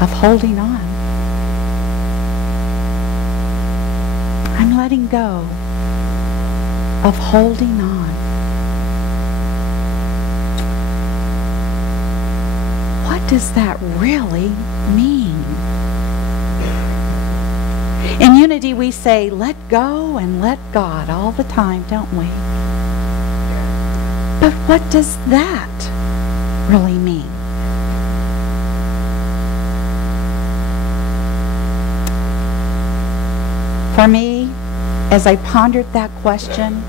of holding on. I'm letting go of holding on. What does that really mean? In unity, we say, let go and let God all the time, don't we? But what does that really mean? For me, as I pondered that question,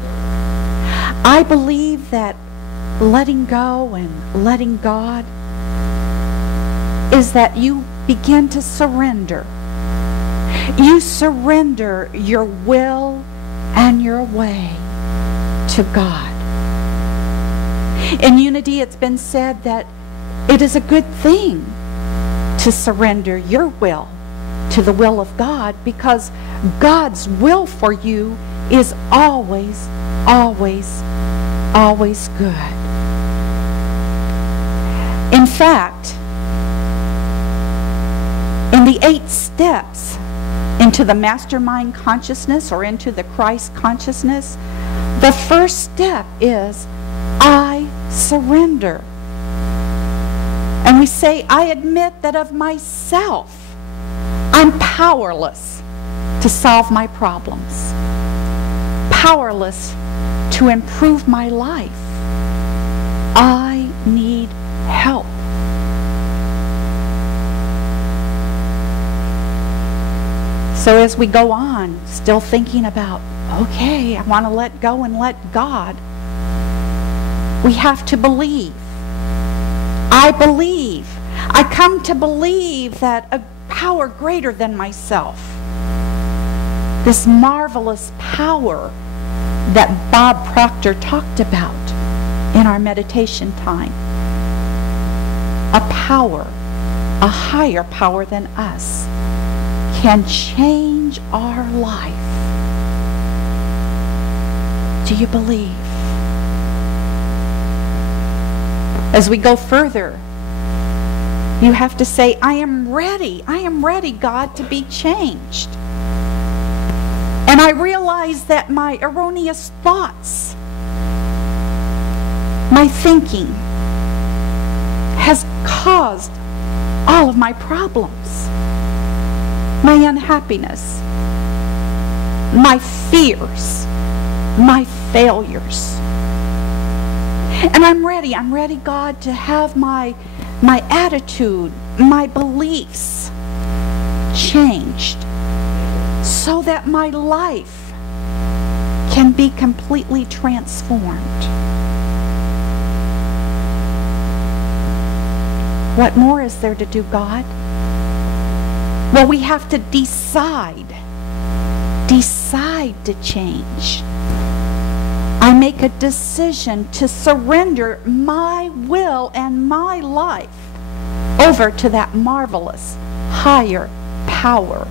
I believe that letting go and letting God is that you begin to surrender. You surrender your will and your way to God. In unity, it's been said that it is a good thing to surrender your will to the will of God, because God's will for you is always, always, always good. In fact, in the 8 steps into the mastermind consciousness or into the Christ consciousness, the first step is I surrender. And we say, I admit that of myself, I'm powerless to solve my problems, powerless to improve my life. I need help. So as we go on, still thinking about, okay, I want to let go and let God, we have to believe. I believe. I come to believe that a power greater than myself, this marvelous power that Bob Proctor talked about in our meditation time, a power, a higher power than us, can change our life. Do you believe? As we go further, you have to say, I am ready, God, to be changed. And I realize that my erroneous thoughts, my thinking, has caused all of my problems, my unhappiness, my fears, my failures. And I'm ready, God, to have my attitude, my beliefs changed so that my life can be completely transformed. What more is there to do, God? Well, we have to decide to change. I make a decision to surrender my will and my life over to that marvelous, higher power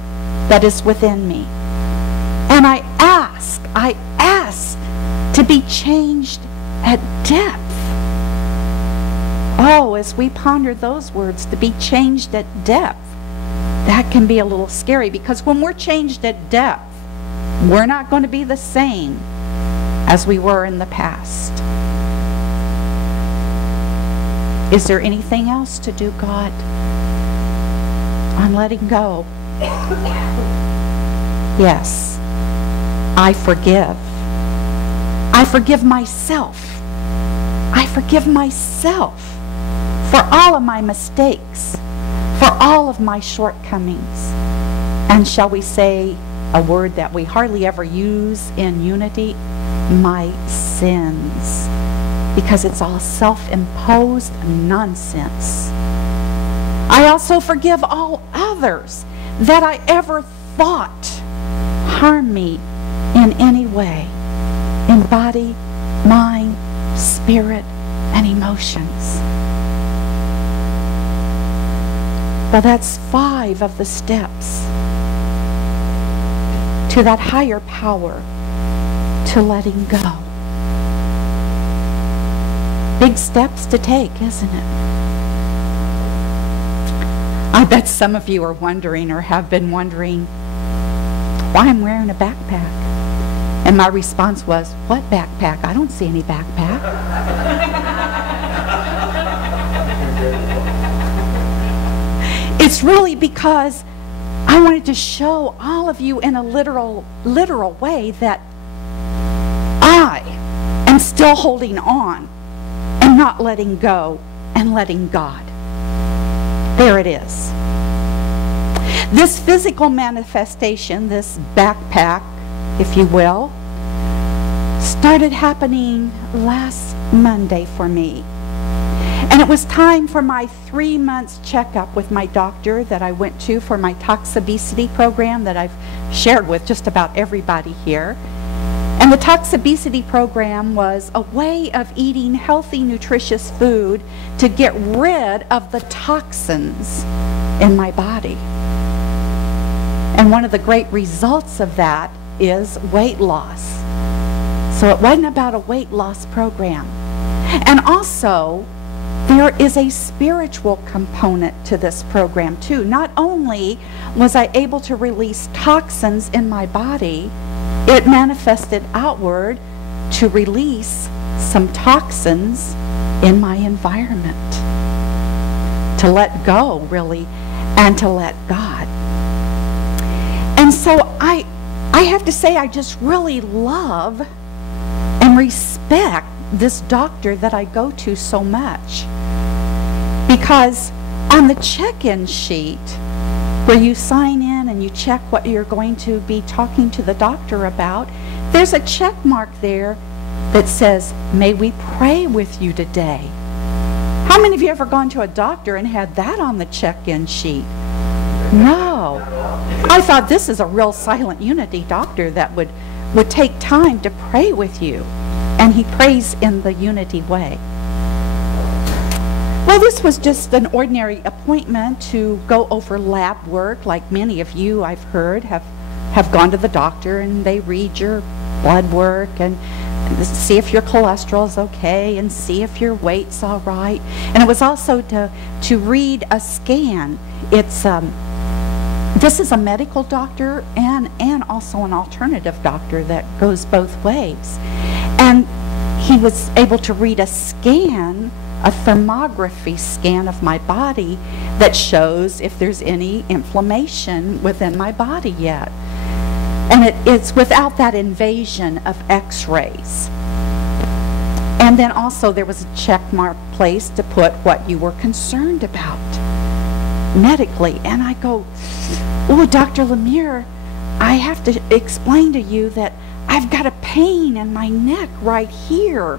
that is within me. And I ask to be changed at depth. Oh, as we ponder those words, to be changed at depth, that can be a little scary, because when we're changed at depth, we're not going to be the same as we were in the past. Is there anything else to do, God? I'm letting go. Yes, I forgive. I forgive myself. I forgive myself for all of my mistakes, for all of my shortcomings. And shall we say a word that we hardly ever use in unity? My sins. Because it's all self-imposed nonsense. I also forgive all others that I ever thought harmed me in any way, in body, mind, spirit, and emotions. Well, that's 5 of the steps to that higher power, to letting go. Big steps to take, isn't it? I bet some of you are wondering or have been wondering why I'm wearing a backpack. And my response was, what backpack? I don't see any backpack. It's really because I wanted to show all of you in a literal way that I am still holding on and not letting go and letting God. There it is. This physical manifestation, this backpack, if you will, started happening last Monday for me. And it was time for my 3 months checkup with my doctor that I went to for my toxobesity program that I've shared with just about everybody here. And the toxobesity program was a way of eating healthy, nutritious food to get rid of the toxins in my body. And one of the great results of that is weight loss. So it wasn't about a weight loss program. And also, there is a spiritual component to this program too. Not only was I able to release toxins in my body, it manifested outward to release some toxins in my environment. To let go, really, and to let God. And so I have to say I just really love and respect this doctor that I go to so much. Because on the check-in sheet, where you sign in and you check what you're going to be talking to the doctor about, there's a check mark there that says, may we pray with you today. How many of you ever gone to a doctor and had that on the check-in sheet? No. I thought this is a real silent unity doctor that would take time to pray with you. And he prays in the unity way. Well, this was just an ordinary appointment to go over lab work, like many of you I've heard have gone to the doctor and they read your blood work and see if your cholesterol is okay and see if your weight's all right. And it was also to read a scan. This is a medical doctor and also an alternative doctor that goes both ways. And he was able to read a scan, a thermography scan of my body that shows if there's any inflammation within my body yet. And it's without that invasion of x-rays. And then also there was a check mark place to put what you were concerned about medically. And I go, oh, Dr. Lemire, I have to explain to you that I've got a pain in my neck right here.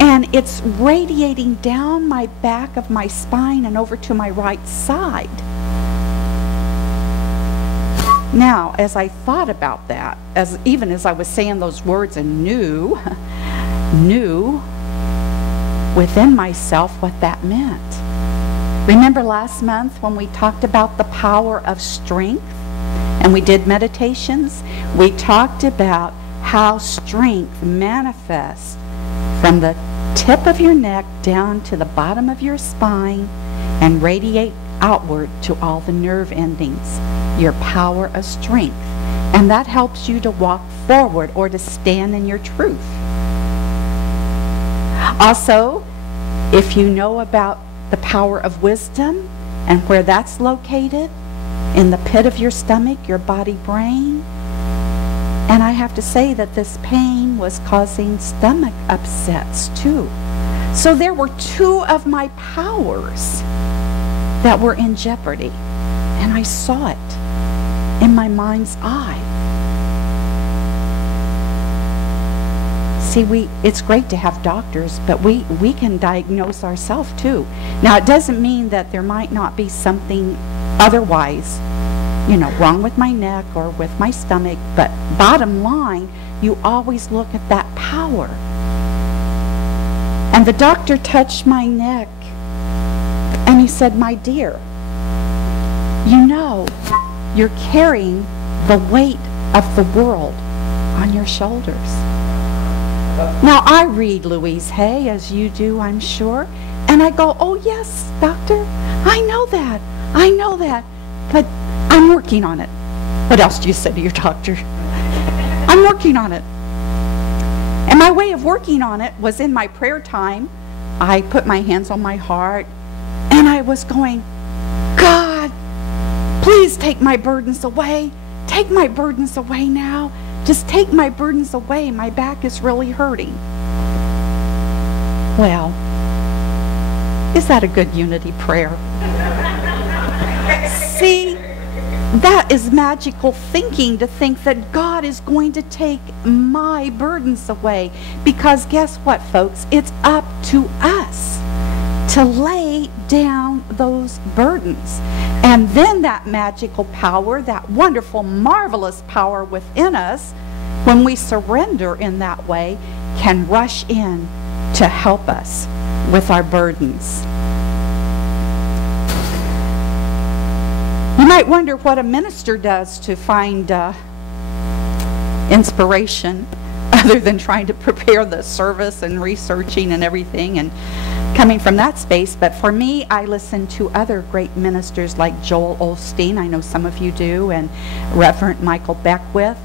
And it's radiating down my back of my spine and over to my right side. Now, as I thought about that, even as I was saying those words and knew within myself what that meant. Remember last month when we talked about the power of strength and we did meditations? We talked about how strength manifests from the tip of your neck down to the bottom of your spine and radiate outward to all the nerve endings. Your power of strength. And that helps you to walk forward or to stand in your truth. Also, if you know about the power of wisdom and where that's located, in the pit of your stomach, your body brain. And I have to say that this pain was causing stomach upsets too. So there were two of my powers that were in jeopardy. And I saw it in my mind's eye. See, it's great to have doctors, but we can diagnose ourselves too. Now, it doesn't mean that there might not be something otherwise, wrong with my neck or with my stomach, but bottom line, you always look at that power. And the doctor touched my neck, and he said, "My dear, you're carrying the weight of the world on your shoulders." Now, I read Louise Hay, as you do, I'm sure, and I go, "Oh, yes, doctor, I know that. I know that, but I'm working on it. What else do you say to your doctor? I'm working on it. And my way of working on it was in my prayer time. I put my hands on my heart, and I was going, God, please take my burdens away. Take my burdens away now. Just take my burdens away. My back is really hurting. Well, is that a good unity prayer? See, that is magical thinking, to think that God is going to take my burdens away. Because guess what, folks? It's up to us to lay down those burdens. And then that magical power, that wonderful, marvelous power within us, when we surrender in that way, can rush in to help us with our burdens. You might wonder what a minister does to find inspiration, other than trying to prepare the service and researching and everything and coming from that space. But for me, I listen to other great ministers like Joel Osteen, I know some of you do, and Reverend Michael Beckwith.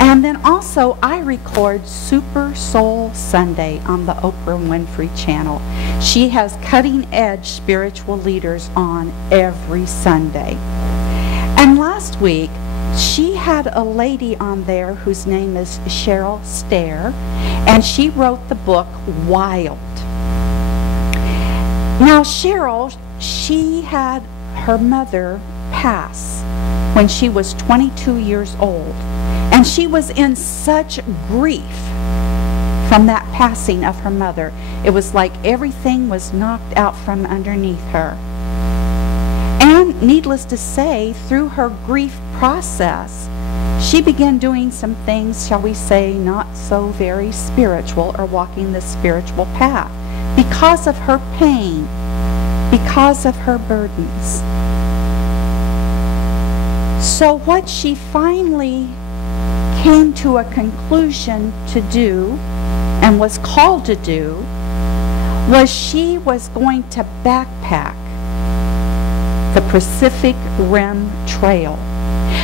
And then also I record Super Soul Sunday on the Oprah Winfrey channel. She has cutting-edge spiritual leaders on every Sunday. And last week, she had a lady on there whose name is Cheryl Stair, and she wrote the book Wild. Now Cheryl, she had her mother pass when she was 22 years old. And she was in such grief from that passing of her mother. It was like everything was knocked out from underneath her. And needless to say, through her grief process, she began doing some things, shall we say, not so very spiritual, or walking the spiritual path, because of her pain, because of her burdens. So what she finally came to a conclusion to do, and was called to do, was she was going to backpack the Pacific Rim Trail.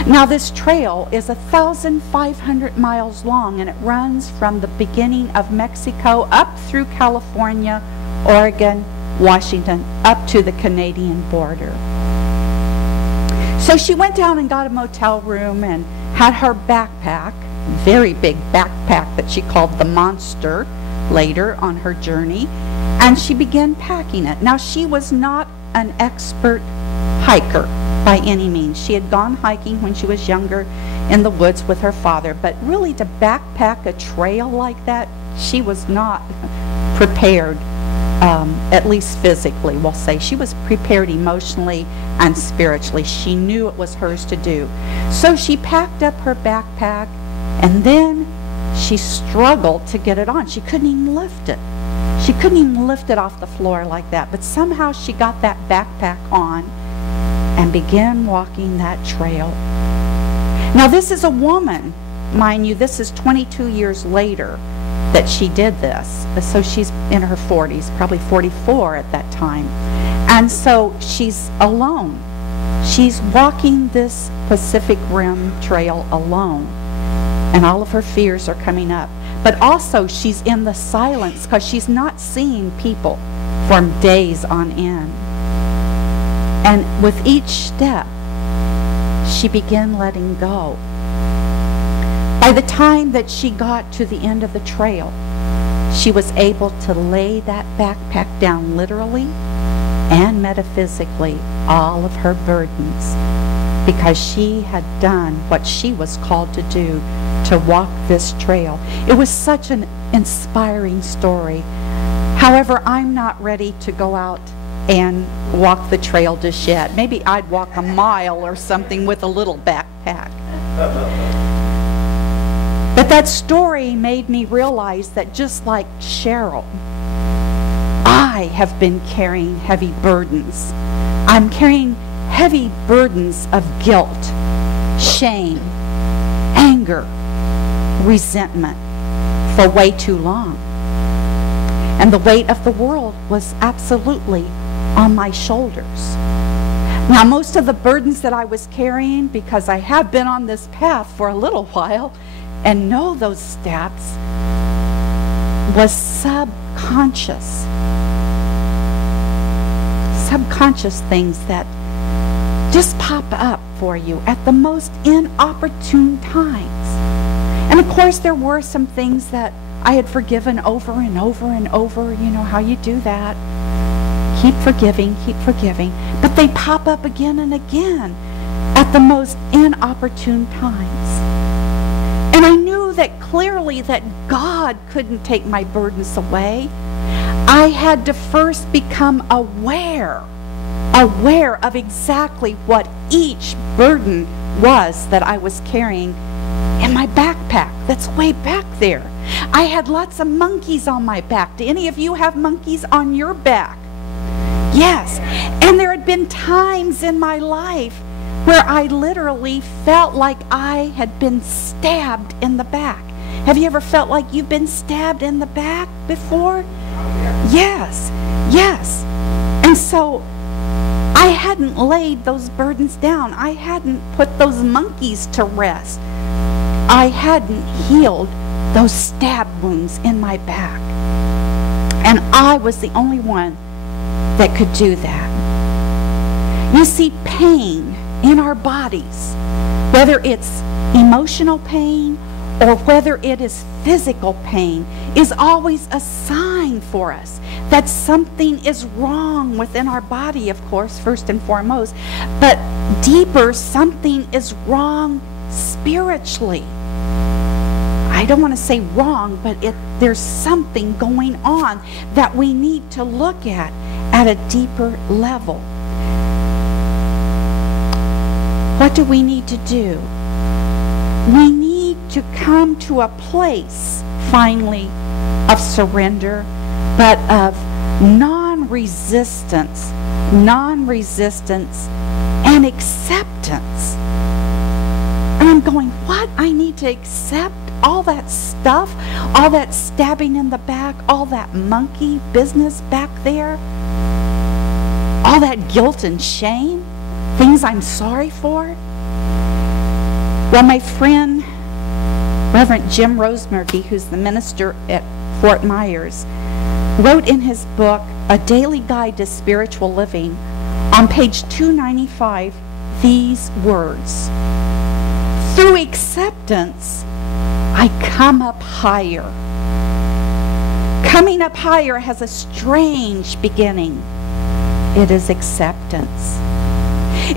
Now this trail is 1,500 miles long, and it runs from the beginning of Mexico up through California, Oregon, Washington, up to the Canadian border. So she went down and got a motel room and had her backpack, very big backpack that she called the Monster, later on her journey, and she began packing it. Now she was not an expert hiker by any means. She had gone hiking when she was younger in the woods with her father, but really to backpack a trail like that, she was not prepared. At least physically, we'll say. She was prepared emotionally and spiritually. She knew it was hers to do. So she packed up her backpack, and then she struggled to get it on. She couldn't even lift it. She couldn't even lift it off the floor like that. But somehow she got that backpack on and began walking that trail. Now this is a woman, mind you, this is 22 years later that she did this. So she's in her 40s, probably 44 at that time. And so she's alone. She's walking this Pacific Rim Trail alone. And all of her fears are coming up. But also she's in the silence because she's not seeing people for days on end. And with each step, she began letting go. By the time that she got to the end of the trail, she was able to lay that backpack down literally and metaphysically, all of her burdens, because she had done what she was called to do, to walk this trail. It was such an inspiring story. However, I'm not ready to go out and walk the trail just yet. Maybe I'd walk a mile or something with a little backpack. But that story made me realize that just like Cheryl, I have been carrying heavy burdens. I'm carrying heavy burdens of guilt, shame, anger, resentment for way too long. And the weight of the world was absolutely on my shoulders. Now, most of the burdens that I was carrying, because I have been on this path for a little while and know those steps, was subconscious things that just pop up for you at the most inopportune times. And of course, there were some things that I had forgiven over and over and over. You know how you do that. Keep forgiving, but they pop up again and again at the most inopportune times. And I knew that clearly that God couldn't take my burdens away. I had to first become aware of exactly what each burden was that I was carrying in my backpack that's way back there. I had lots of monkeys on my back. Do any of you have monkeys on your back? Yes. And there had been times in my life where I literally felt like I had been stabbed in the back. Have you ever felt like you've been stabbed in the back before? Yes. And so I hadn't laid those burdens down. I hadn't put those monkeys to rest. I hadn't healed those stab wounds in my back. And I was the only one that could do that. You see, pain in our bodies, whether it's emotional pain or whether it is physical pain, is always a sign for us that something is wrong within our body, of course, first and foremost, but deeper, something is wrong spiritually. I don't want to say wrong, but there's something going on that we need to look at a deeper level. What do we need to do? We need to come to a place, finally, of surrender, but of non-resistance and acceptance. And I'm going, what? I need to accept all that stuff, all that stabbing in the back, all that monkey business back there, all that guilt and shame, things I'm sorry for? Well, my friend, Reverend Jim Rosemurgy, who's the minister at Fort Myers, wrote in his book, A Daily Guide to Spiritual Living, on page 295, these words: through acceptance, I come up higher. Coming up higher has a strange beginning. It is acceptance.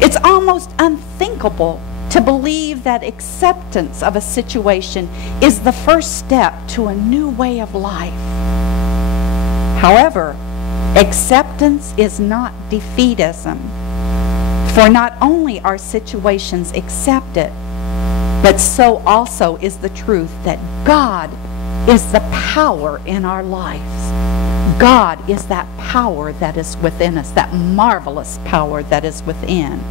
It's almost unthinkable to believe that acceptance of a situation is the first step to a new way of life. However, acceptance is not defeatism, for not only are situations accepted, but so also is the truth that God is the power in our lives. God is that power that is within us, that marvelous power that is within.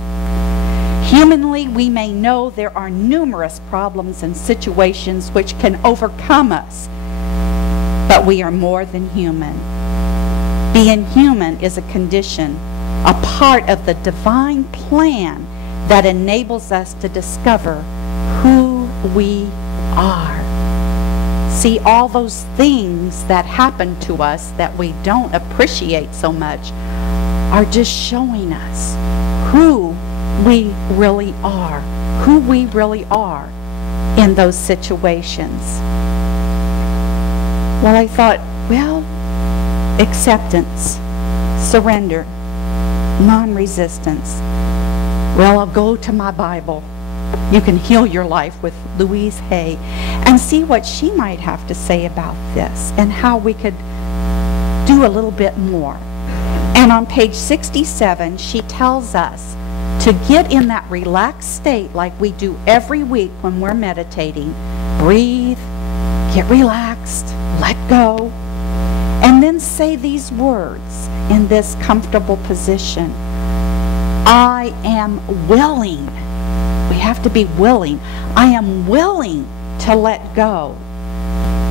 Humanly, we may know there are numerous problems and situations which can overcome us, but we are more than human. Being human is a condition, a part of the divine plan that enables us to discover who we are. See, all those things that happen to us that we don't appreciate so much are just showing us who we really are in those situations. Well, I thought, well, acceptance, surrender, non-resistance. Well, I'll go to my Bible. You Can Heal Your Life with Louise Hay, and see what she might have to say about this and how we could do a little bit more. And on page 67, she tells us to get in that relaxed state like we do every week when we're meditating. Breathe, get relaxed, let go, and then say these words in this comfortable position. I am willing. We have to be willing. I am willing to let go.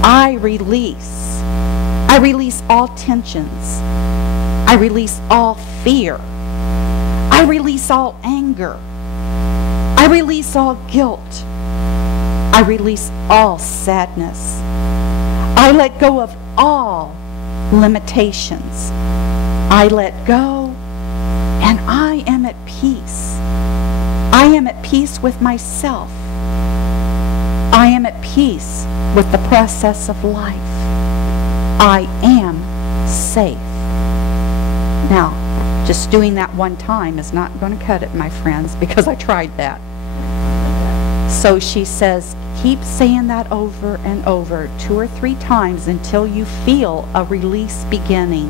I release. I release all tensions. I release all fear. I release release all anger. I release all guilt. I release all sadness. I let go of all limitations. I let go, and I am at peace. I am at peace with myself. I am at peace with the process of life. I am safe. Now, just doing that one time is not going to cut it, my friends, because I tried that. So she says, keep saying that over and over 2 or 3 times until you feel a release beginning.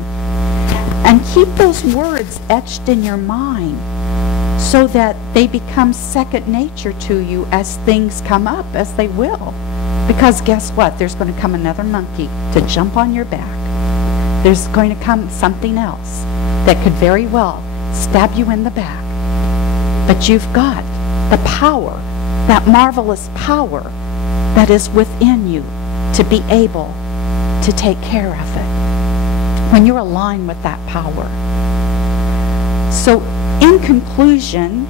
And keep those words etched in your mind so that they become second nature to you as things come up, as they will. Because guess what? There's going to come another monkey to jump on your back. There's going to come something else that could very well stab you in the back. But you've got the power, that marvelous power that is within you to be able to take care of it when you're aligned with that power. So in conclusion,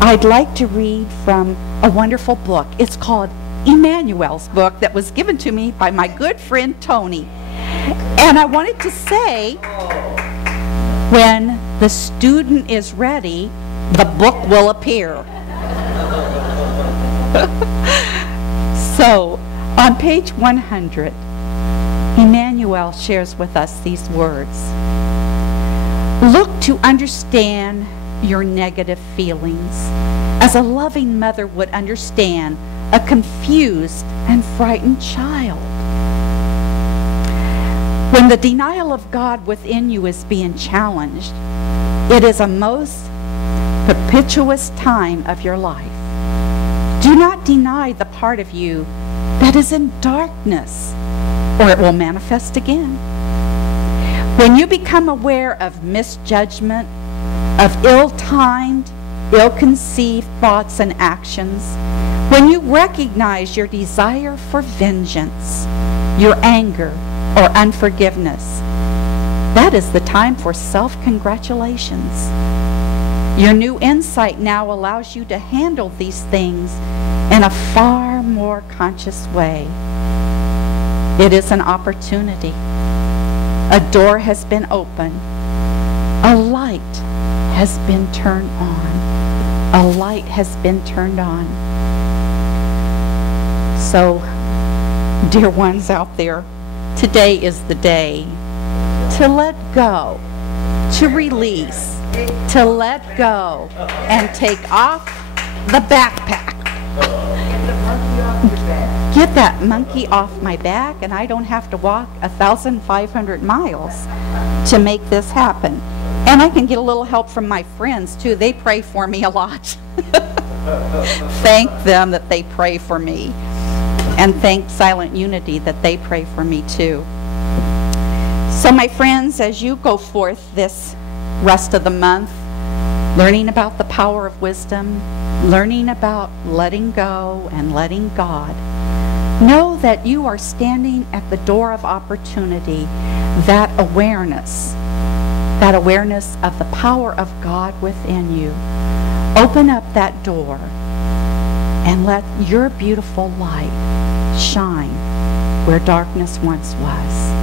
I'd like to read from a wonderful book. It's called Emmanuel's book that was given to me by my good friend Tony. And I wanted to say, when the student is ready, the book will appear. So, on page 100, Emmanuel shares with us these words. Look to understand your negative feelings as a loving mother would understand a confused and frightened child. When the denial of God within you is being challenged, it is a most propitious time of your life. Do not deny the part of you that is in darkness, or it will manifest again. When you become aware of misjudgment, of ill-timed, ill-conceived thoughts and actions, when you recognize your desire for vengeance, your anger, or unforgiveness, that is the time for self-congratulations. Your new insight now allows you to handle these things in a far more conscious way. It is an opportunity. A door has been opened. A light has been turned on. A light has been turned on. So, dear ones out there, today is the day to let go, to release, to let go, and take off the backpack. Get that monkey off my back, and I don't have to walk 1,500 miles to make this happen. And I can get a little help from my friends too. They pray for me a lot. Thank them that they pray for me. And thank Silent Unity that they pray for me too. So my friends, as you go forth this rest of the month, learning about the power of wisdom, learning about letting go and letting God, know that you are standing at the door of opportunity, that awareness of the power of God within you. Open up that door and let your beautiful light shine where darkness once was.